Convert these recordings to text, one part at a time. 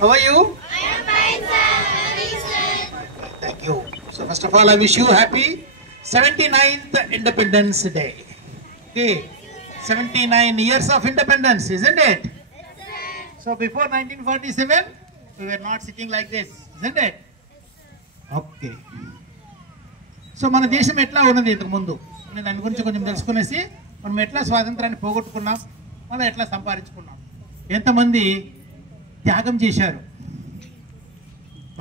How are you? I am fine, sir. Very good. Thank you. So first of all, I wish you happy 79th Independence Day. Okay, 79 years of independence, isn't it? So before 1947, we were not sitting like this, isn't it? Okay. So మన దేశం ఎట్లా ఉన్నది ఇంతకు ముందు నేను దాని గురించి కొంచెం తెలుసుకునేసి మనం ఎట్లా స్వాతంత్రాన్ని పోగొట్టుకున్నాం, మనం ఎట్లా సంపాదించుకున్నాం, ఎంతమంది త్యాగం చేశారు.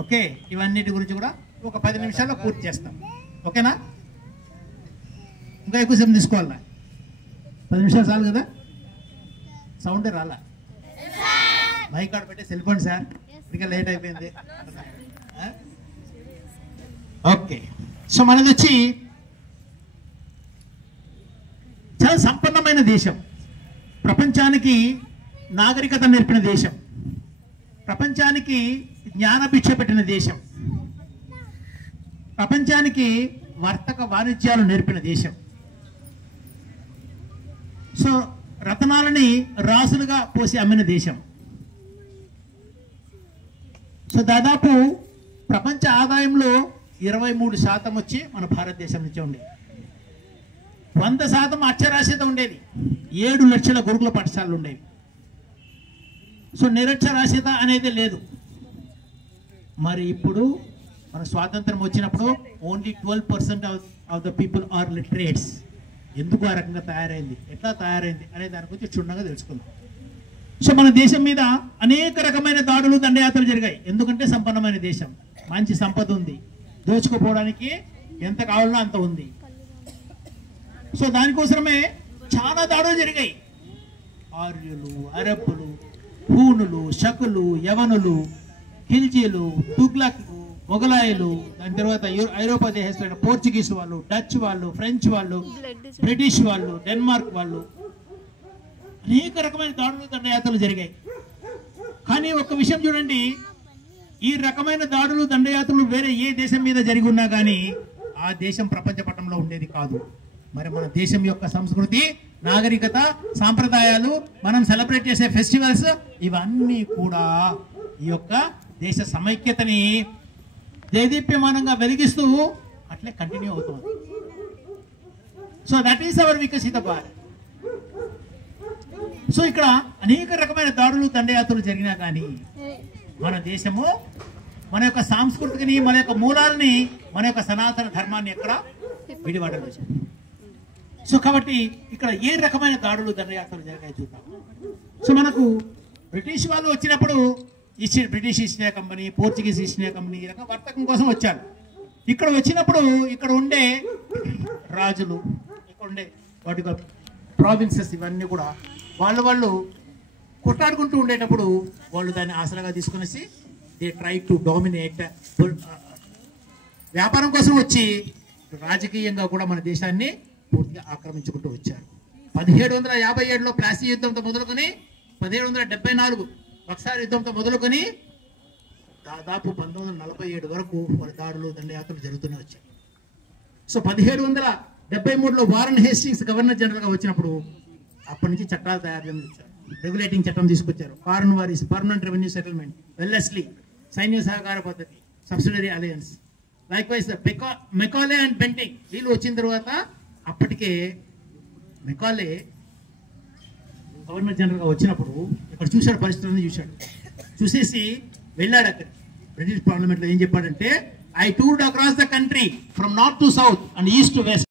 ఓకే, ఇవన్నిటి గురించి కూడా ఒక 10 నిమిషాల్లో పూర్తి చేస్తాం. ఓకేనా? ఇంకా ఎక్కువసేపు తీసుకోవాలా? 10 నిమిషాలు చాలు కదా? సౌండే రాలా? మైక్ కార్డు పెట్టి సెల్ఫోన్ సార్, ఇంకా లేట్ అయిపోయింది. ఓకే, సో మనది వచ్చి చాలా సంపన్నమైన దేశం, ప్రపంచానికి నాగరికత నేర్పిన దేశం, ప్రపంచానికి జ్ఞానభిక్ష పెట్టిన దేశం, ప్రపంచానికి వర్తక వాణిజ్యాలు నేర్పిన దేశం. సో రతనాలని రాసులుగా పోసి అమ్మిన దేశం. సో దాదాపు ప్రపంచ ఆదాయంలో 23% వచ్చి మన భారతదేశం నుంచి ఉండేది. 100% అక్షరాస్యత ఉండేది. 7 లక్షల గురుకుల పాఠశాలలు ఉండేవి. సో నిరక్షరాస్యత అనేది లేదు. మరి ఇప్పుడు మన స్వాతంత్రం వచ్చినప్పుడు only 12% of the people are literates. ఎందుకు ఆ రకంగా తయారైంది, ఎట్లా తయారైంది అనే దాని గురించి క్షుణ్ణంగా తెలుసుకుందాం. సో మన దేశం మీద అనేక రకమైన దాడులు, దండయాత్రలు జరిగాయి. ఎందుకంటే సంపన్నమైన దేశం, మంచి సంపద ఉంది, దోచుకోపోవడానికి ఎంత కావాలనో అంత ఉంది. సో దానికోసమే చాలా దాడులు జరిగాయి. ఆర్యులు, అరబ్బులు, హూనులు, శకులు, యవనులు, ఖిల్జీలు, తుగ్లక్లు, మొఘలాయులు, దాని తర్వాత ఐరోపా దేశస్తులైన పోర్చుగీస్ వాళ్ళు, డచ్ వాళ్ళు, ఫ్రెంచ్ వాళ్ళు, బ్రిటిష్ వాళ్ళు, డెన్మార్క్ వాళ్ళు, అనేక రకమైన దాడులు, దండయాత్రలు జరిగాయి. కానీ ఒక విషయం చూడండి, ఈ రకమైన దాడులు, దండయాత్రలు వేరే ఏ దేశం మీద జరిగి ఉన్నా కానీ ఆ దేశం ప్రపంచ పటంలో ఉండేది కాదు. మరి మన దేశం యొక్క సంస్కృతి, నాగరికత, సాంప్రదాయాలు, మనం సెలబ్రేట్ చేసే ఫెస్టివల్స్, ఇవన్నీ కూడా ఈ యొక్క దేశ సమైక్యతని దేదీప్యమానంగా వెలిగిస్తూ అట్లే కంటిన్యూ అవుతుంది. సో దట్ ఈస్ అవర్ వికసిత భారత్. సో ఇక్కడ అనేక రకమైన దాడులు, దండయాత్రలు జరిగినా కానీ మన దేశము మన యొక్క సాంస్కృతిని, మన యొక్క మూలాలని, మన యొక్క సనాతన ధర్మాన్ని ఎక్కడ విడిపడలేదు. సో కాబట్టి ఇక్కడ ఏ రకమైన దాడులు, దండయాత్రలు జరిగాయి చూద్దాం. సో మనకు బ్రిటిష్ వాళ్ళు వచ్చినప్పుడు British east India company, Portuguese east India company ఈ రకం వర్తకం కోసం వచ్చారు. ఇక్కడ వచ్చినప్పుడు ఇక్కడ ఉండే రాజులు, ఇక్కడ ఉండే వాటి ప్రావిన్సెస్, ఇవన్నీ కూడా వాళ్ళు కొట్లాడుకుంటూ ఉండేటప్పుడు వాళ్ళు దాన్ని ఆసరాగా తీసుకునేసి దే ట్రై టు డామినేట్. వ్యాపారం కోసం వచ్చి రాజకీయంగా కూడా మన దేశాన్ని పూర్తిగా ఆక్రమించుకుంటూ వచ్చారు. 1757లో ప్లాసీ యుద్ధంతో మొదలుకొని 1774 బక్సార్ యుద్ధంతో మొదలుకొని దాదాపు 1947 వరకు వాళ్ళ దాడులు, దండయాత్రలు జరుగుతూనే వచ్చాయి. సో 1773లో వారన్ హేస్టింగ్స్ గవర్నర్ జనరల్గా వచ్చినప్పుడు అప్పటి నుంచి చట్టాలు తయారు చేయించారు. రెగ్యులేటింగ్ చట్టం తీసుకొచ్చారు. ఫారెన్ వారీస్, పర్మనెంట్ రెవెన్యూ సెటిల్మెంట్, వెల్లెస్లీ, సైన్య సహకార పద్ధతి, subsidiary alliance, likewise Macaulay and Bentinck వీళ్ళు వచ్చిన తర్వాత అప్పటికే మెకాలే గవర్నర్ జనరల్గా వచ్చినప్పుడు ఇక్కడ చూశాడు, పరిస్థితులను చూసేసి వెళ్ళాడు. అక్కడ బ్రిటిష్ పార్లమెంట్లో ఏం చెప్పాడంటే, I టూర్డ్ across the country from north to south and east to west.